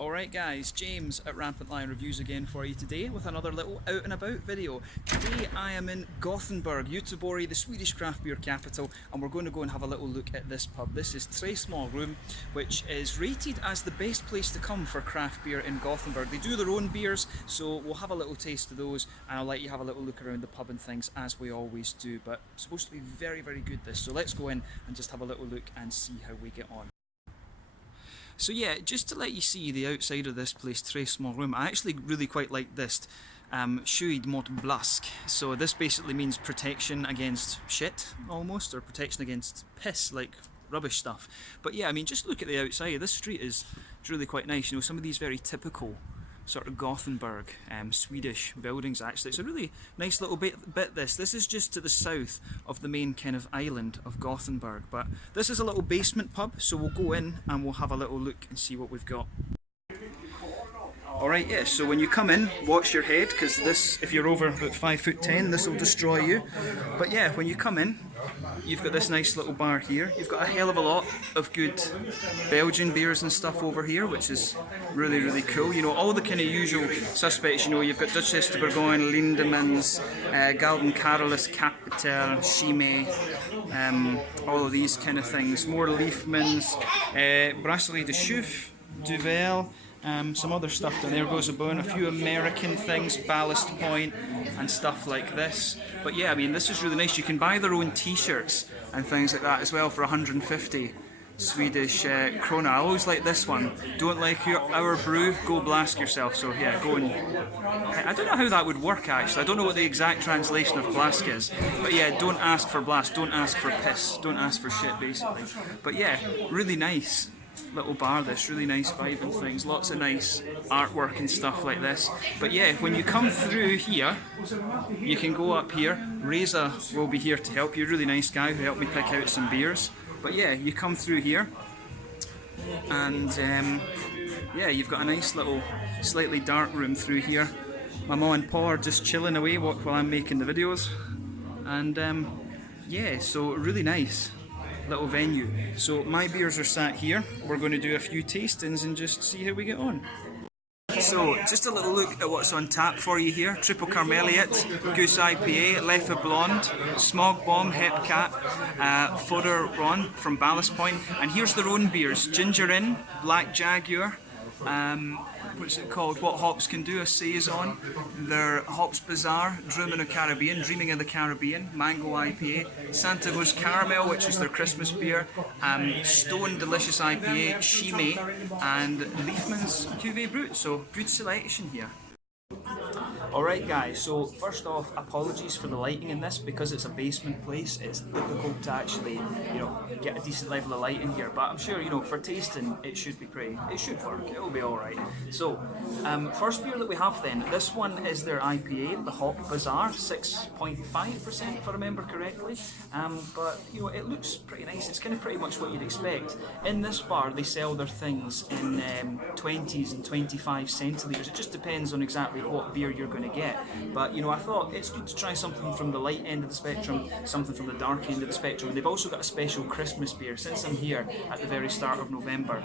Alright guys, James at Rampant Lion Reviews again for you today with another little out and about video. Today I am in Gothenburg, Göteborg, the Swedish craft beer capital, and we're going to go and have a little look at this pub. This is Tre Små Rum, which is rated as the best place to come for craft beer in Gothenburg. They do their own beers, so we'll have a little taste of those and I'll let you have a little look around the pub and things as we always do. But it's supposed to be very, very good this, so let's go in and just have a little look and see how we get on. So yeah, just to let you see the outside of this place, Tre Små Rum, I actually really quite like this. Skydd mot blask. So this basically means protection against shit, almost, or protection against piss, like rubbish stuff. But yeah, I mean, just look at the outside. This street is really quite nice. You know, some of these very typical sort of Gothenburg, Swedish buildings actually. It's a really nice little bit this. This is just to the south of the main kind of island of Gothenburg, but this is a little basement pub, so we'll go in and we'll have a little look and see what we've got. Alright, yeah, so when you come in, watch your head, because this, if you're over about 5'10", this will destroy you. But yeah, when you come in, you've got this nice little bar here. You've got a hell of a lot of good Belgian beers and stuff over here, which is really, really cool. You know, all the kind of usual suspects, you know, you've got Duchess de Bourgogne, Lindemans, Galden Carolus, Capital, Chimay, all of these kind of things. More Leafmans, Brasserie de Chouf, Duvel, some other stuff down there goes about, a few American things, Ballast Point and stuff like this. But yeah, I mean, this is really nice. You can buy their own t-shirts and things like that as well for 150 Swedish krona. I always like this one. Don't like our brew, go blask yourself. So yeah, go and... I don't know how that would work actually. I don't know what the exact translation of blask is. But yeah, don't ask for blast, don't ask for piss, don't ask for shit basically. But yeah, really nice little bar, this really nice vibe and things, lots of nice artwork and stuff like this. But yeah, when you come through here, you can go up here. Reza will be here to help you, really nice guy who helped me pick out some beers. But yeah, you come through here and yeah, you've got a nice little slightly dark room through here. My mum and pa are just chilling away while I'm making the videos, and yeah, so really nice little venue. So my beers are sat here. We're going to do a few tastings and just see how we get on. So just a little look at what's on tap for you here. Triple Karmeliet, Goose IPA, Leffe Blonde, Smog Bomb, Hepcat, Fodder Ron from Ballast Point, and here's their own beers: Ginger Inn, Black Jaguar, what's it called? What Hops Can Do, a Saison, their Hops Bazaar, Dreaming of the Caribbean, Mango IPA, Santiago's Caramel, which is their Christmas beer, Stone Delicious IPA, Chimay, and Leafman's Cuvée Brut. So good selection here. Alright guys, so first off, apologies for the lighting in this, because it's a basement place. It's difficult to actually, you know, get a decent level of light in here, but I'm sure, you know, for tasting it should work, it'll be alright. So, first beer that we have then, this one is their IPA, the Hop Bazaar, 6.5% if I remember correctly, but you know, it looks pretty nice. It's kind of pretty much what you'd expect. In this bar they sell their things in 20s and 25 centilitres. It just depends on exactly what beer you're going to get, but you know, I thought it's good to try something from the light end of the spectrum, something from the dark end of the spectrum. And they've also got a special Christmas beer. Since I'm here at the very start of November,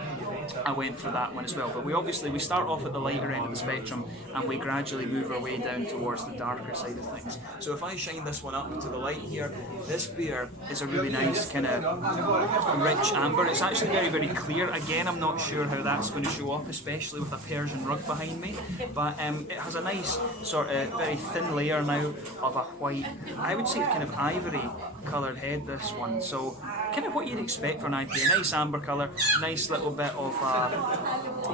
I went for that one as well. But we start off at the lighter end of the spectrum and we gradually move our way down towards the darker side of things. So if I shine this one up to the light here, this beer is a really nice kind of rich amber. It's actually very, very clear. Again, I'm not sure how that's going to show up, especially with a Persian rug behind me, but it has a nice sort of very thin layer now of a white, I would say kind of ivory coloured head, this one. So kind of what you'd expect for an IPA, nice amber colour, nice little bit of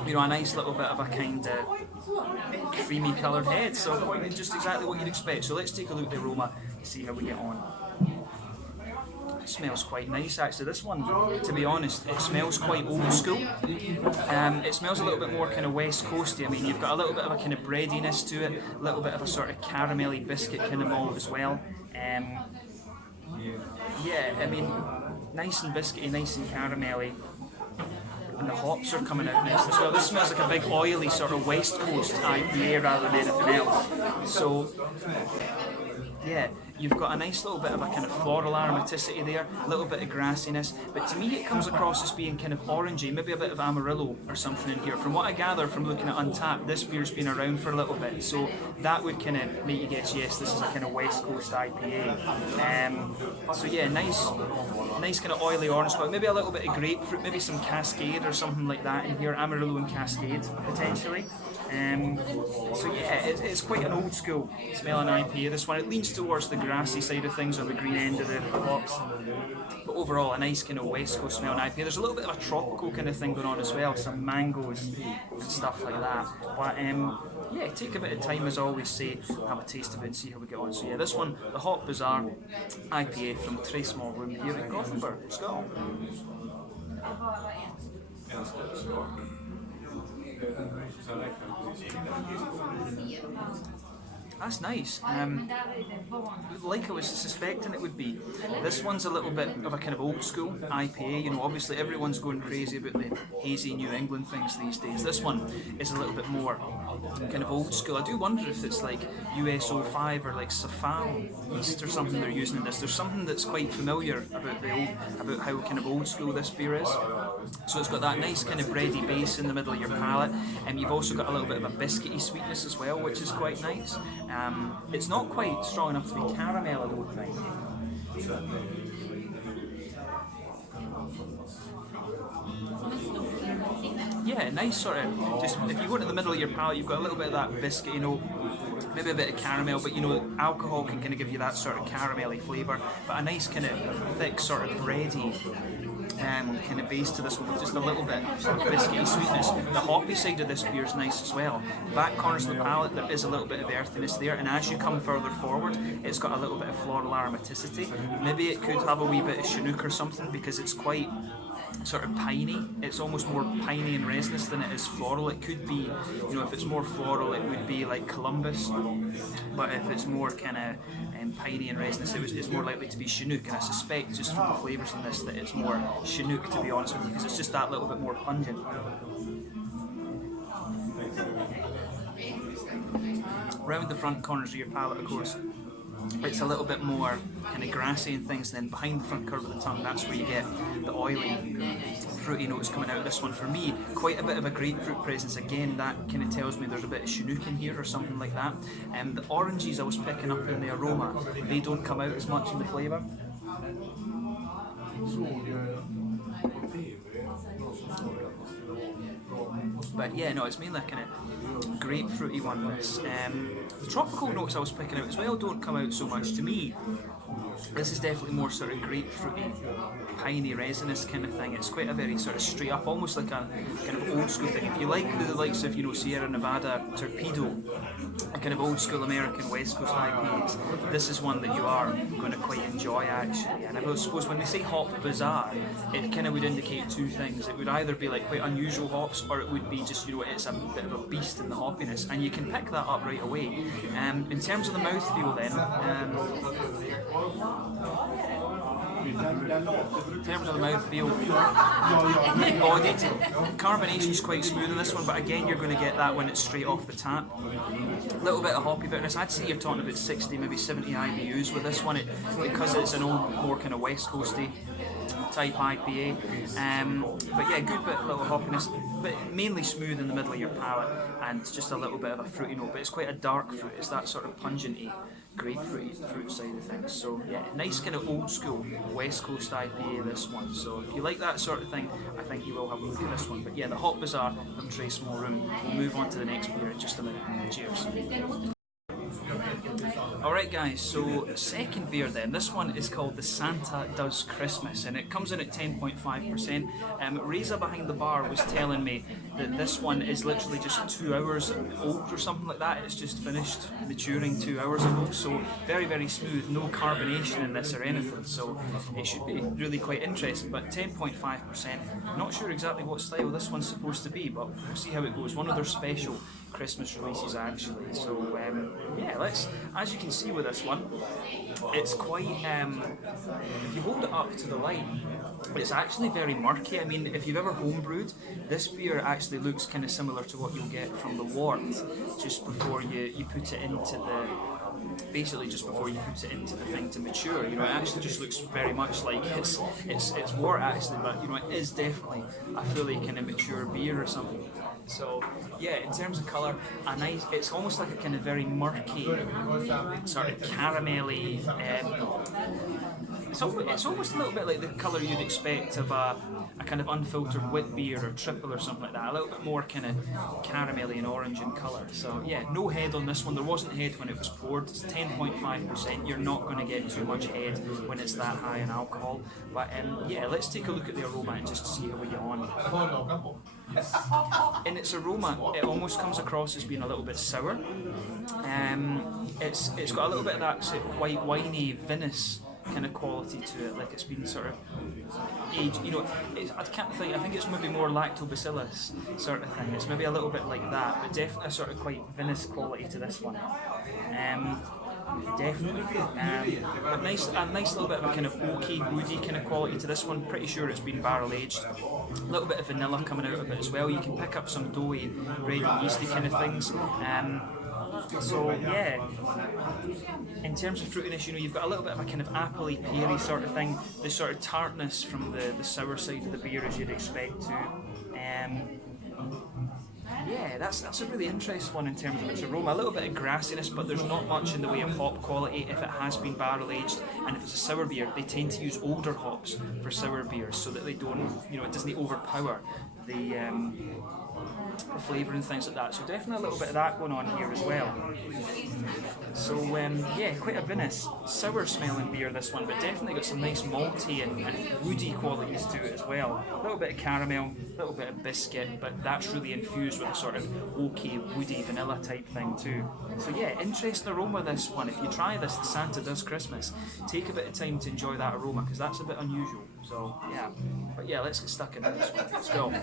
you know, a nice little bit of a kind of creamy coloured head. So just exactly what you'd expect. So let's take a look at the aroma and see how we get on. It smells quite nice actually. This one, to be honest, it smells quite old school. It smells a little bit more kind of West Coasty. I mean, you've got a little bit of a kind of breadiness to it, a little bit of a sort of caramelly biscuit kind of malt as well. Yeah, I mean, nice and biscuity, nice and caramelly. And the hops are coming out nice as well. This smells like a big oily sort of West Coast IPA rather than anything else. So yeah, You've got a nice little bit of a kind of floral aromaticity there, a little bit of grassiness, but to me it comes across as being kind of orangey, maybe a bit of Amarillo or something in here. From what I gather from looking at Untappd, this beer's been around for a little bit, so that would kind of make you guess, yes, this is a kind of West Coast IPA. So yeah, nice kind of oily orange, but maybe a little bit of grapefruit, maybe some Cascade or something like that in here, Amarillo and Cascade potentially. So yeah, it's quite an old school smelling IPA, this one. It leans towards the grassy side of things, or the green end of the hops, but overall a nice kind of West Coast smelling IPA. There's a little bit of a tropical kind of thing going on as well, some mangoes and stuff like that. But yeah, take a bit of time, as I always say, have a taste of it and see how we get on. So yeah, this one, the Hop Bazaar IPA from Tre Små Rum here in Gothenburg, Scotland. That's nice. Like I was suspecting it would be. This one's a little bit of a kind of old school IPA. You know, obviously everyone's going crazy about the hazy New England things these days. This one is a little bit more kind of old school. I do wonder if it's like US05 or like Safal yeast or something they're using in this. There's something that's quite familiar about how kind of old school this beer is. So it's got that nice kind of bready base in the middle of your palate, and you've also got a little bit of a biscuity sweetness as well, which is quite nice. It's not quite strong enough to be caramel, I don't think. Yeah, nice sort of, just if you go into the middle of your palate, you've got a little bit of that biscuit, you know, maybe a bit of caramel, but you know, alcohol can kind of give you that sort of caramelly flavour, but a nice kind of thick sort of bready kind of base to this one, with just a little bit of biscuity sweetness. The hoppy side of this beer is nice as well. Back corners of the palate, there is a little bit of earthiness there, and as you come further forward, it's got a little bit of floral aromaticity. Maybe it could have a wee bit of Chinook or something, because it's quite sort of piney. It's almost more piney and resinous than it is floral. It could be, you know, if it's more floral, it would be like Columbus, but if it's more kind of piney and resinous, it's more likely to be Chinook, and I suspect just from the flavours in this that it's more Chinook, to be honest with you, because it's just that little bit more pungent. Round the front corners of your palate, of course, it's a little bit more kind of grassy and things. Then behind the front curve of the tongue, that's where you get the oily, fruity notes coming out of this one. For me, quite a bit of a grapefruit presence. Again, that kind of tells me there's a bit of Chinook in here or something like that. The oranges I was picking up in the aroma, they don't come out as much in the flavour. But yeah, no, it's mainly a kind of grapefruity one. This the tropical notes I was picking out as well don't come out so much. To me, this is definitely more sort of grapefruity, piney, resinous kind of thing. It's quite a very sort of straight up, almost like a kind of old school thing. If you like the likes of, you know, Sierra Nevada Torpedo, a kind of old school American West Coast IPAs, this is one that you are going to quite enjoy actually. And I suppose when they say Hop Bazaar, it kind of would indicate two things. It would either be like quite unusual hops, or it would be just, you know, it's a bit of a beast in the hoppiness, and you can pick that up right away. In terms of the mouthfeel then, in terms of the mouthfeel, bodied, carbonation's quite smooth in this one, but again you're going to get that when it's straight off the tap. A little bit of hoppy bitterness. I'd say you're talking about 60, maybe 70 IBUs with this one, because it's an old, more kind of West Coasty type IPA. But yeah, good bit, little hoppiness, but mainly smooth in the middle of your palate, and just a little bit of a fruity note, but it's quite a dark fruit. It's that sort of pungenty, grapefruit fruit side of things. So yeah, nice kind of old school West Coast IPA, this one. So if you like that sort of thing, I think you will have a look at this one. But yeah, the Hop Bazaar from Tre Små Rum. We'll move on to the next beer in just a minute. Cheers. Alright guys, so second beer then. This one is called the Santa Does Christmas, and it comes in at 10.5%. Reza behind the bar was telling me that this one is literally just 2 hours old or something like that. It's just finished maturing 2 hours ago, so very, very smooth, no carbonation in this or anything, so it should be really quite interesting. But 10.5%, not sure exactly what style this one's supposed to be, but we'll see how it goes. One of their special Christmas releases actually. So yeah, let's, as you can see with this one, it's quite, if you hold it up to the light, it's actually very murky. I mean, if you've ever homebrewed, this beer actually looks kind of similar to what you'll get from the wort just before you put it into basically just before you put it into the thing to mature. You know, it actually just looks very much like it's wort actually, but you know, it is definitely a fully kind of mature beer or something. So yeah, in terms of colour, it's almost like a kind of very murky, sort of caramelly. It's almost a little bit like the colour you'd expect of a kind of unfiltered wit beer or triple or something like that. A little bit more kind of caramelly and orange in colour. So yeah, no head on this one. There wasn't head when it was poured. It's 10.5%. You're not going to get too much head when it's that high in alcohol. But yeah, let's take a look at the aroma and just see how we get on. In its aroma, it almost comes across as being a little bit sour. It's got a little bit of that sort of white winey vinous kind of quality to it, like it's been sort of aged. You know, I think it's maybe more lactobacillus sort of thing. It's maybe a little bit like that, but definitely a sort of quite vinous quality to this one. Definitely. A nice little bit of a kind of oaky, woody kind of quality to this one. Pretty sure it's been barrel aged. A little bit of vanilla coming out of it as well. You can pick up some doughy, bready, yeasty kind of things. So yeah, in terms of fruitiness, you know, you've got a little bit of a kind of appley, peary sort of thing. The sort of tartness from the sour side of the beer, as you'd expect to. Yeah, that's a really interesting one in terms of its aroma. A little bit of grassiness, but there's not much in the way of hop quality if it has been barrel aged. And if it's a sour beer, they tend to use older hops for sour beers so that they don't, you know, it doesn't overpower the flavour and things like that. So definitely a little bit of that going on here as well. So yeah, quite a vinous, sour smelling beer this one, but definitely got some nice malty and woody qualities to it as well. A little bit of caramel, a little bit of biscuit, but that's really infused with a sort of oaky, woody, vanilla type thing too. So yeah, interesting aroma this one. If you try this, the Santa Does Christmas, take a bit of time to enjoy that aroma because that's a bit unusual. So yeah, but yeah, let's get stuck into this one. Let's go.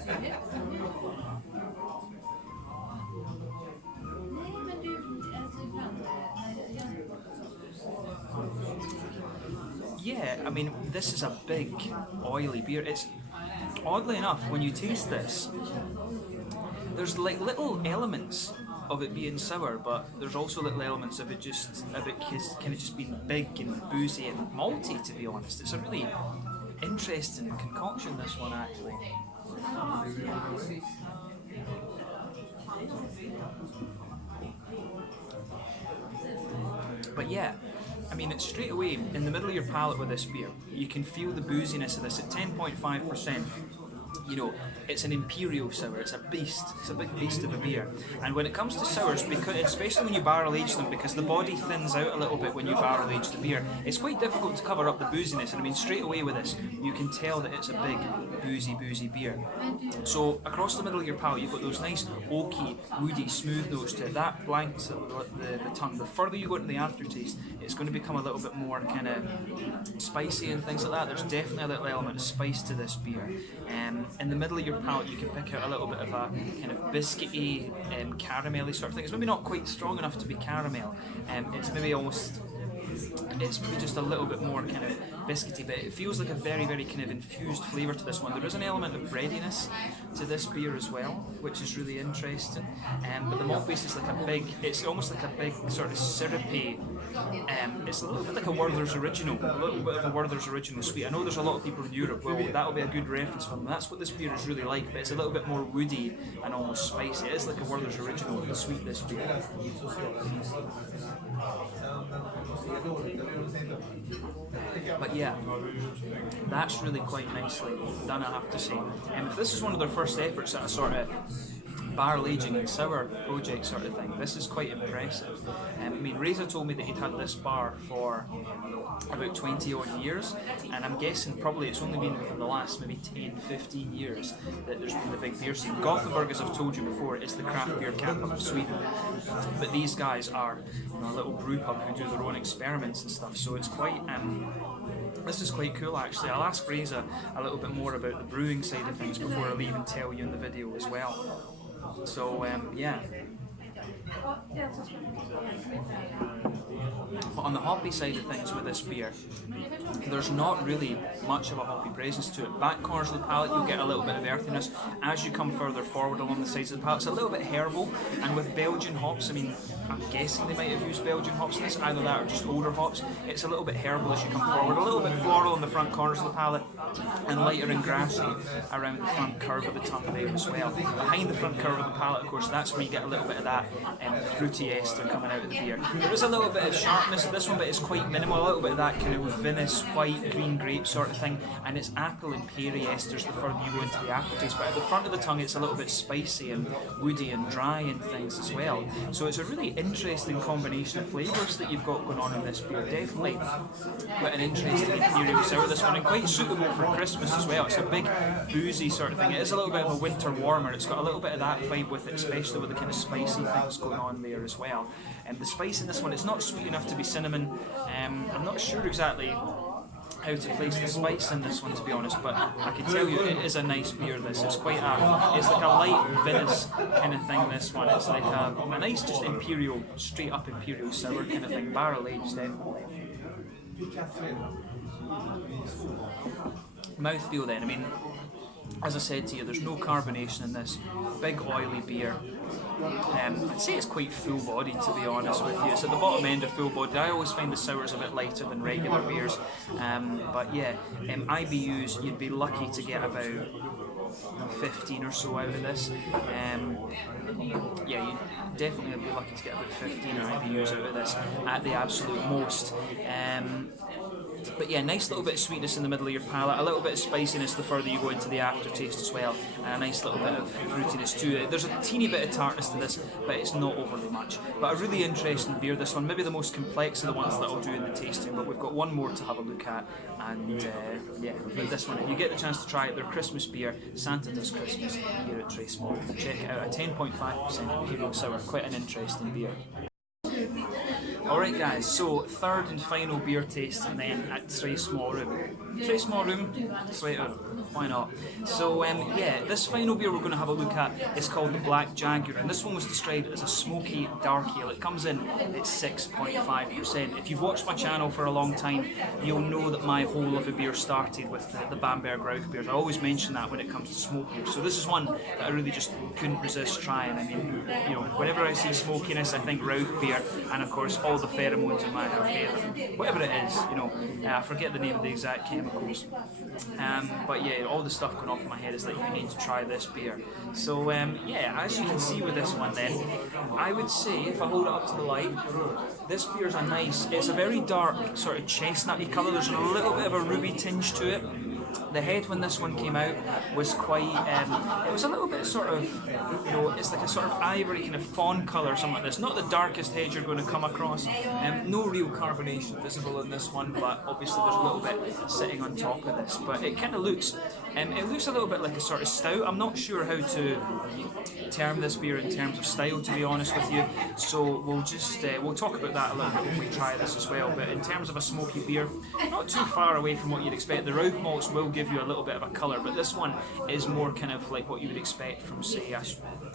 Yeah, I mean, this is a big, oily beer. It's oddly enough, when you taste this, there's like little elements of it being sour, but there's also little elements of it kind of just being big and boozy and malty. To be honest, it's a really interesting concoction. This one actually. But yeah, I mean, it's straight away in the middle of your palate with this beer. You can feel the booziness of this at 10.5%. You know, it's an imperial sour. It's a beast. It's a big beast of a beer. And when it comes to sours, because especially when you barrel age them, because the body thins out a little bit when you barrel age the beer, it's quite difficult to cover up the booziness. And I mean, straight away with this, you can tell that it's a big, boozy beer. So across the middle of your palate, you've got those nice oaky, woody, smooth notes to it. That blanks the tongue. The further you go into the aftertaste, it's going to become a little bit more kind of spicy and things like that. There's definitely a little element of spice to this beer. In the middle of your palate, you can pick out a little bit of a kind of biscuity, caramelly sort of thing. It's maybe not quite strong enough to be caramel. It's maybe just a little bit more kind of biscuity, but it feels like a very, very kind of infused flavour to this one. There is an element of breadiness to this beer as well, which is really interesting. But the malt base is like it's almost like a big sort of syrupy, it's a little bit like a Werther's Original, a little bit of a Werther's Original sweet. I know there's a lot of people in Europe, well, that'll be a good reference for them. That's what this beer is really like, but it's a little bit more woody and almost spicy. It is like a Werther's Original, the sweet this beer. But yeah, that's really quite nicely done, I have to say. If this is one of their first efforts at a sort of barrel aging and sour project sort of thing, this is quite impressive. I mean, Reza told me that he'd had this bar for about 20 odd years, and I'm guessing probably it's only been within the last maybe 10-15 years that there's been the big beer scene. Gothenburg, as I've told you before, is the craft beer capital of Sweden, but these guys are, you know, a little brew pub who do their own experiments and stuff, so it's quite this is quite cool actually. I'll ask Reza a little bit more about the brewing side of things before I leave and tell you in the video as well. So yeah, But on the hoppy side of things with this beer, there's not really much of a hoppy presence to it. Back corners of the palate, you'll get a little bit of earthiness. As you come further forward along the sides of the palate, it's a little bit herbal. And with Belgian hops, I mean, I'm guessing they might have used Belgian hops in this, either that or just older hops. It's a little bit herbal as you come forward, a little bit floral on the front corners of the palate, and lighter and grassy around the front curve of the tongue there as well. Behind the front curve of the palate, of course, that's where you get a little bit of that fruity ester coming out of the beer. There is a little bit of sharpness to this one, but it's quite minimal, a little bit of that kind of vinous, white, green grape sort of thing, and it's apple and peary esters the further you go into the aftertaste. But at the front of the tongue, it's a little bit spicy and woody and dry and things as well. So it's a really interesting combination of flavours that you've got going on in this beer. Definitely quite an interesting imperial sour, this one, and quite suitable for Christmas as well. It's a big boozy sort of thing. It is a little bit of a winter warmer. It's got a little bit of that vibe with it, especially with the kind of spicy things going on there as well. And the spice in this one, it's not sweet enough to be cinnamon. I'm not sure exactly how to place the spice in this one, to be honest, but I can tell you it is a nice beer. This it's quite it's like a light vinous kind of thing. This one, it's like a nice just imperial, straight up imperial sour kind of thing, barrel aged definitely. Mouthfeel then, I mean, as I said to you, there's no carbonation in this. Big oily beer. I'd say it's quite full-bodied, to be honest with you. It's at the bottom end of full-bodied. I always find the sours a bit lighter than regular beers. But yeah, IBUs, you'd be lucky to get about 15 or so out of this. Yeah, you definitely would be lucky to get about 15 IBUs out of this at the absolute most. But yeah, nice little bit of sweetness in the middle of your palate, a little bit of spiciness the further you go into the aftertaste as well, and a nice little bit of fruitiness too. There's a teeny bit of tartness to this, but it's not overly much. But a really interesting beer, this one, maybe the most complex of the ones that I'll do in the tasting, but we've got one more to have a look at, and yeah, but this one, if you get the chance to try it, their Christmas beer, Santa Does Christmas, here at Tre Små. Check it out, a 10.5% Imperial Sour, quite an interesting beer. Alright guys, so third and final beer tasting then at Tre Små Rum. Tre Små Rum, sweet out, why not? So yeah, this final beer we're going to have a look at is called the Black Jaguar, and this one was described as a smoky dark ale. It comes in at 6.5%. If you've watched my channel for a long time, you'll know that my whole love of beer started with the Bamberg Rauch beers. I always mention that when it comes to smoke beer. So this is one that I really just couldn't resist trying. I mean, you know, whenever I see smokiness, I think Rauch beer, and of course all the pheromones in my hair, whatever it is, you know, I forget the name of the exact chemicals, but yeah, all the stuff going off in my head is that you need to try this beer. So yeah, as you can see with this one then, I would say, if I hold it up to the light, this beer is it's a very dark sort of chestnutty colour. There's a little bit of a ruby tinge to it. The head when this one came out was quite, it was a little bit sort of, you know, it's like a sort of ivory kind of fawn colour or something like this. Not the darkest head you're going to come across. No real carbonation visible in this one, but obviously there's a little bit sitting on top of this. But it kind of looks, it looks a little bit like a sort of stout. I'm not sure how to term this beer in terms of style, to be honest with you. So we'll just, we'll talk about that a little bit when we try this as well. But in terms of a smoky beer, not too far away from what you'd expect. The Rauch malts will give you a little bit of a colour, but this one is more kind of like what you would expect from, say,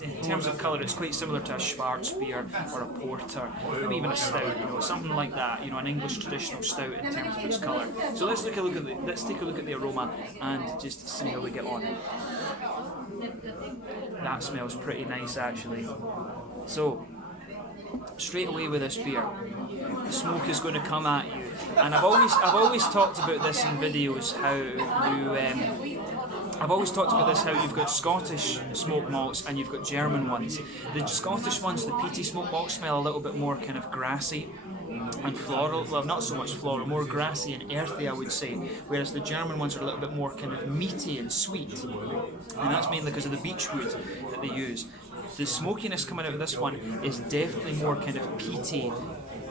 in terms of colour, it's quite similar to a Schwarz beer or a porter, maybe even a stout, you know, something like that, you know, an English traditional stout in terms of its colour. So let's take a look at the aroma and just see how we get on. That smells pretty nice actually. So straight away with this beer, the smoke is going to come at you, and I've always talked about this in videos, how you I've always talked about this, how you've got Scottish smoke malts and you've got German ones. The Scottish ones, the peaty smoke malts, smell a little bit more kind of grassy and floral, well, not so much floral, more grassy and earthy, I would say, whereas the German ones are a little bit more kind of meaty and sweet, and that's mainly because of the beechwood that they use. The smokiness coming out of this one is definitely more kind of peaty,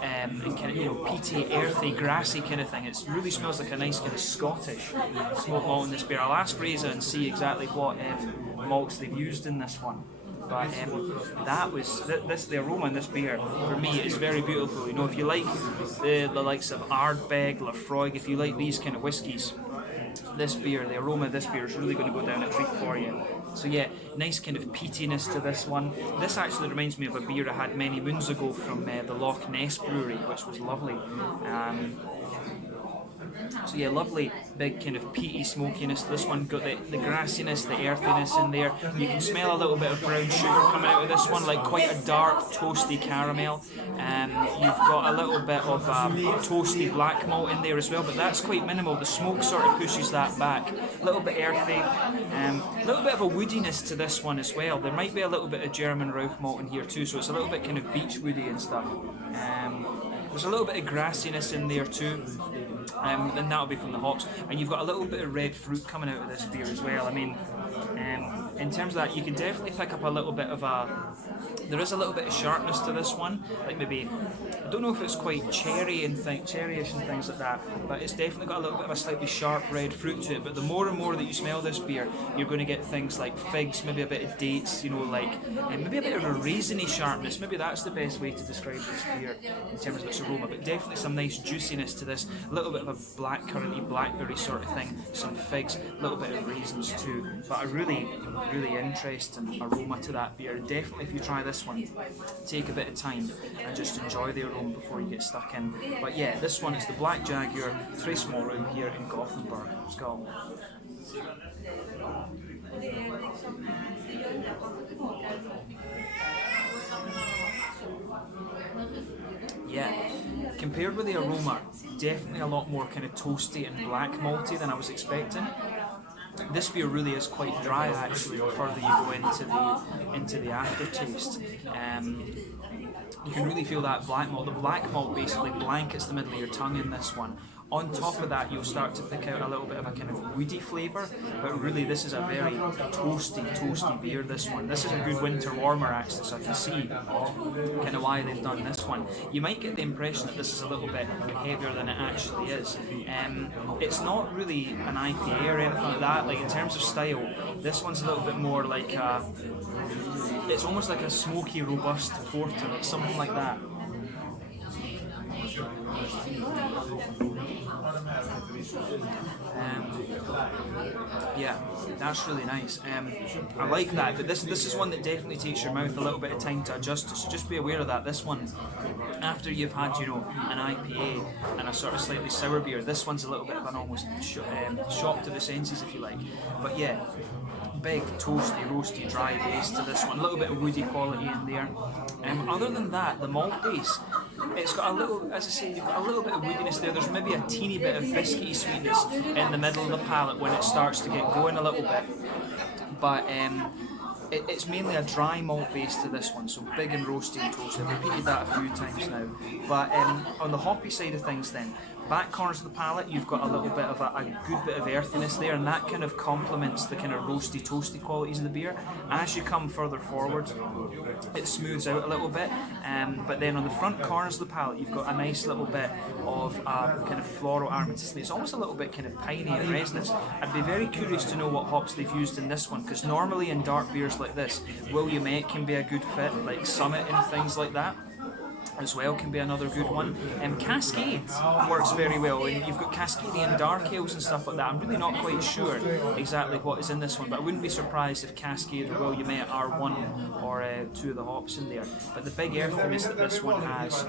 and kind of, you know, peaty, earthy, grassy kind of thing. It really smells like a nice kind of Scottish smoke malt in this beer. I'll ask Reza and see exactly what malts they've used in this one. But the aroma in this beer, for me, is very beautiful. You know, if you like the likes of Ardbeg, Lafroig, if you like these kind of whiskies, this beer, the aroma of this beer is really going to go down a treat for you. So yeah, nice kind of peatiness to this one. This actually reminds me of a beer I had many moons ago from the Loch Ness Brewery, which was lovely. So yeah, lovely big kind of peaty smokiness. This one got the grassiness, the earthiness in there. You can smell a little bit of brown sugar coming out of this one, like quite a dark toasty caramel. You've got a little bit of toasty black malt in there as well, but that's quite minimal. The smoke sort of pushes that back. A little bit earthy, a little bit of a woodiness to this one as well. There might be a little bit of German Rauch malt in here too, so it's a little bit kind of beech woody and stuff. There's a little bit of grassiness in there too. And that'll be from the hops, and you've got a little bit of red fruit coming out of this beer as well. I mean, in terms of that, you can definitely pick up a little bit of there is a little bit of sharpness to this one, like maybe, I don't know if it's quite cherryish and things like that, but it's definitely got a little bit of a slightly sharp red fruit to it. But the more and more that you smell this beer, you're going to get things like figs, maybe a bit of dates, you know, like maybe a bit of a raisiny sharpness. Maybe that's the best way to describe this beer in terms of its aroma, but definitely some nice juiciness to this, a little bit of a black curranty blackberry sort of thing, some figs, a little bit of raisins too, but a really interesting aroma to that beer. Definitely if you try this one, take a bit of time and just enjoy the aroma before you get stuck in. But yeah, this one is the Black Jaguar Tre Små Rum here in Gothenburg, Scotland. Yeah, compared with the aroma, definitely a lot more kind of toasty and black malty than I was expecting. This beer really is quite dry actually the further you go into the aftertaste. You can really feel that black malt. The black malt basically blankets the middle of your tongue in this one. On top of that, you'll start to pick out a little bit of a kind of woody flavour, but really this is a very toasty beer, this one. This is a good winter warmer actually, so I can see kind of why they've done this one. You might get the impression that this is a little bit heavier than it actually is. It's not really an IPA or anything like that. Like in terms of style, this one's a little bit more like it's almost like a smoky, robust porter, like something like that. Yeah, that's really nice. I like that, but this is one that definitely takes your mouth a little bit of time to adjust to, so just be aware of that. This one, after you've had, you know, an IPA and a sort of slightly sour beer, this one's a little bit of an almost shock to the senses, if you like. But yeah, big, toasty, roasty, dry base to this one. A little bit of woody quality in there. Other than that, the malt base, it's got a little, as I say, you've got a little bit of woodiness there. There's maybe a teeny bit of biscuity sweetness in the middle of the palate when it starts to get going a little bit. But it's mainly a dry malt base to this one, so big and roasty and toasty. I've repeated that a few times now. But on the hoppy side of things then, back corners of the palate, you've got a little bit of a good bit of earthiness there, and that kind of complements the kind of roasty, toasty qualities of the beer. As you come further forward, it smooths out a little bit, but then on the front corners of the palate, you've got a nice little bit of kind of floral aromaticity. It's almost a little bit kind of piney and resinous. I'd be very curious to know what hops they've used in this one, because normally in dark beers like this, Williamette can be a good fit, like Summit and things like that as well can be another good one. Cascade works very well, and you've got Cascadian dark ales and stuff like that. I'm really not quite sure exactly what is in this one, but I wouldn't be surprised if Cascade or Williamette are one or two of the hops in there. But the big earthiness that this one has,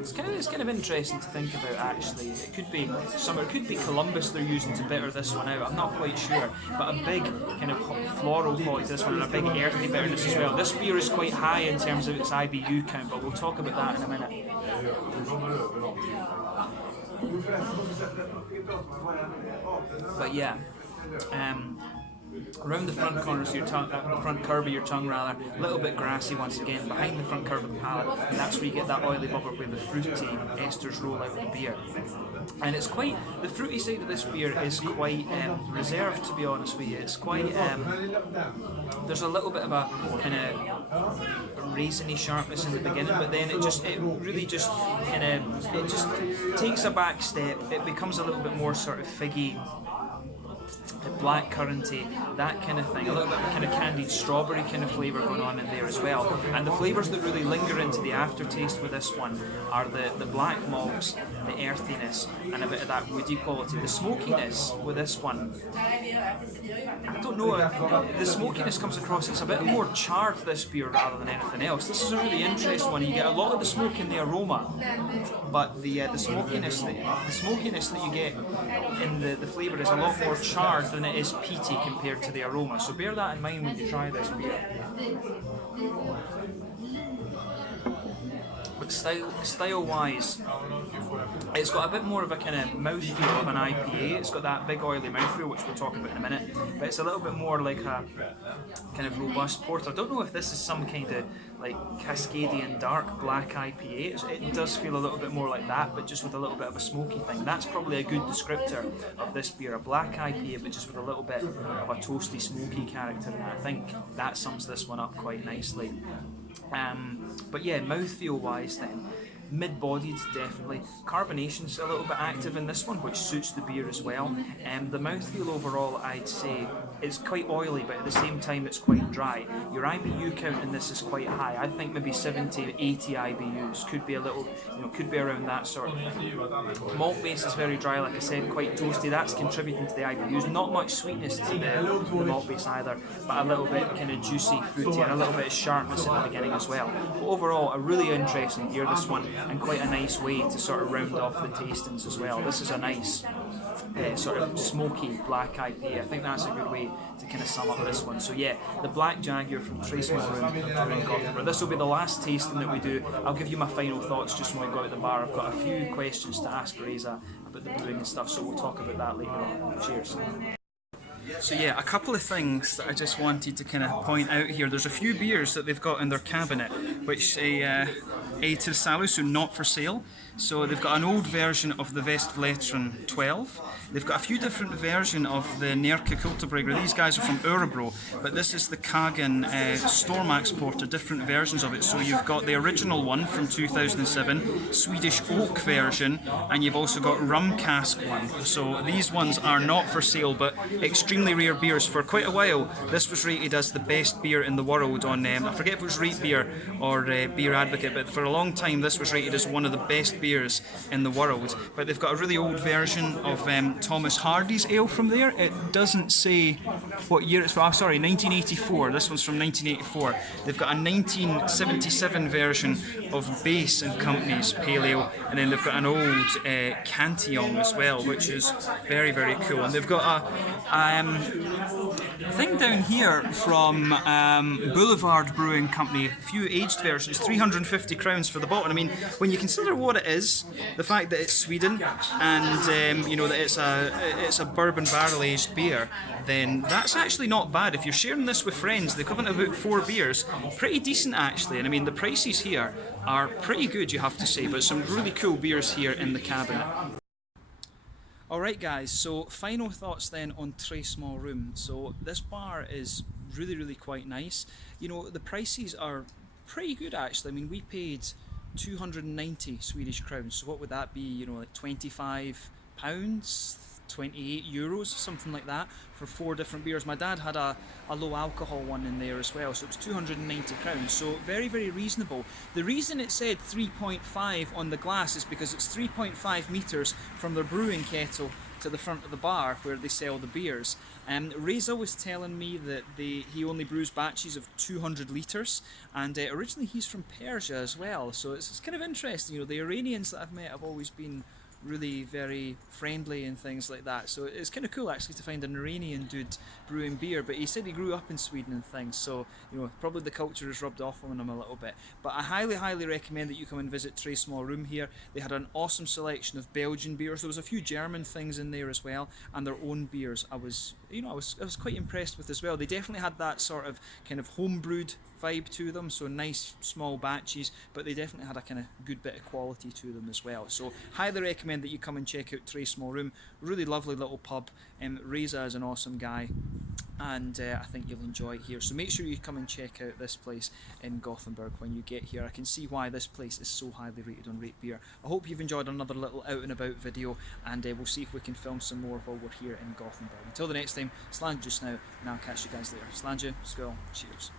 it's kind of interesting to think about actually. It could be it could be Columbus they're using to bitter this one out. I'm not quite sure, but a big kind of floral quality to this one and a big earthy bitterness as well. This beer is quite high in terms of its IBU count, but we'll talk about that in a minute. But yeah, around the front corners of your tongue, the front curve of your tongue rather, a little bit grassy once again, behind the front curve of the palate, and that's where you get that oily bubble where the fruity esters roll out of the beer. And it's quite, the fruity side of this beer is quite reserved, to be honest with you. It's quite, there's a little bit of a kind of raisiny sharpness in the beginning, but then it really just takes a back step. It becomes a little bit more sort of figgy, black curranty, that kind of thing. A little bit of a kind of candied strawberry kind of flavour going on in there as well. And the flavours that really linger into the aftertaste with this one are the black malts, the earthiness, and a bit of that woody quality. The smokiness with this one, I don't know, the smokiness comes across, it's a bit more charred, this beer, rather than anything else. This is a really interesting one. You get a lot of the smoke in the aroma, but the smokiness that you get in the flavour is a lot more charred than it is peaty compared to the aroma. So bear that in mind when you try this beer. But style-wise, it's got a bit more of a kind of mouthfeel of an IPA. It's got that big oily mouthfeel, which we'll talk about in a minute. But it's a little bit more like a kind of robust porter. I don't know if this is some kind of like Cascadian dark black IPA. It does feel a little bit more like that, but just with a little bit of a smoky thing. That's probably a good descriptor of this beer. A black IPA, but just with a little bit of a toasty, smoky character. And I think that sums this one up quite nicely. But yeah, mouthfeel wise then, mid-bodied definitely. Carbonation's a little bit active in this one, which suits the beer as well. The mouthfeel overall, I'd say, is quite oily, but at the same time it's quite dry. Your IBU count in this is quite high. I think maybe 70, 80 IBUs, could be a little, could be around that sort of thing. Malt base is very dry, like I said, quite toasty. That's contributing to the IBUs. Not much sweetness to the malt base either, but a little bit kind of juicy, fruity, and a little bit of sharpness in the beginning as well. But overall, a really interesting beer, this one, and quite a nice way to sort of round off the tastings as well. This is a nice sort of smoky black IPA. I think that's a good way to kind of sum up this one. So yeah, the Black Jaguar from Tre Små Rum in Gothenburg. This will be the last tasting that we do. I'll give you my final thoughts just when we go out the bar. I've got a few questions to ask Reza about the brewing and stuff, so we'll talk about that later on. Cheers. So yeah, a couple of things that I just wanted to kind of point out here. There's a few beers that they've got in their cabinet which say A til salu, so not for sale. So they've got an old version of the Vestvleteren 12. They've got a few different versions of the Nerke Kulturbrygger. These guys are from Örebro, but this is the Kagen Stormax Porter, different versions of it. So you've got the original one from 2007, Swedish Oak version, and you've also got rum cask one. So these ones are not for sale, but extremely rare beers. For quite a while, this was rated as the best beer in the world on, I forget if it was Rate Beer or Beer Advocate, but for a long time this was rated as one of the best beers in the world. But they've got a really old version of Thomas Hardy's ale from there. It doesn't say what year it's from. Sorry, 1984. This one's from 1984. They've got a 1977 version of Base and Company's Pale Ale, and then they've got an old Cantillon as well, which is very, very cool. And they've got a thing down here from Boulevard Brewing Company, a few aged versions, 350 crowns for the bottle. I mean, when you consider what it is, the fact that it's Sweden and that it's a bourbon barrel aged beer, then that's actually not bad. If you're sharing this with friends, the equivalent of about 4 beers, pretty decent actually. And I mean, the prices here are pretty good, you have to say, but some really cool beers here in the cabinet. Alright guys, so final thoughts then on Tre Små Rum. So this bar is really, really quite nice. The prices are pretty good actually. I mean, we paid 290 Swedish crowns, so what would that be, like 25 pounds, 28 euros, something like that, for 4 different beers. My dad had a low alcohol one in there as well, so it was 290 crowns, so very, very reasonable. The reason it said 3.5 on the glass is because it's 3.5 metres from their brewing kettle to the front of the bar where they sell the beers. Reza was telling me that he only brews batches of 200 litres, and originally he's from Persia as well, so it's kind of interesting. The Iranians that I've met have always been really very friendly and things like that, so it's kind of cool actually to find an Iranian dude brewing beer. But he said he grew up in Sweden and things, so probably the culture has rubbed off on him a little bit. But I highly recommend that you come and visit Tre Små Rum here. They had an awesome selection of Belgian beers. There was a few German things in there as well, and their own beers I was quite impressed with as well. They definitely had that sort of kind of homebrewed vibe to them, so nice small batches, but they definitely had a kind of good bit of quality to them as well. So highly recommend that you come and check out Tre Små Rum. Really lovely little pub, and Reza is an awesome guy. and I think you'll enjoy it here. So make sure you come and check out this place in Gothenburg when you get here. I can see why this place is so highly rated on Rate Beer. I hope you've enjoyed another little out and about video, and we'll see if we can film some more while we're here in Gothenburg. Until the next time, Slange just now, and I'll catch you guys later. Slange, skull, cheers.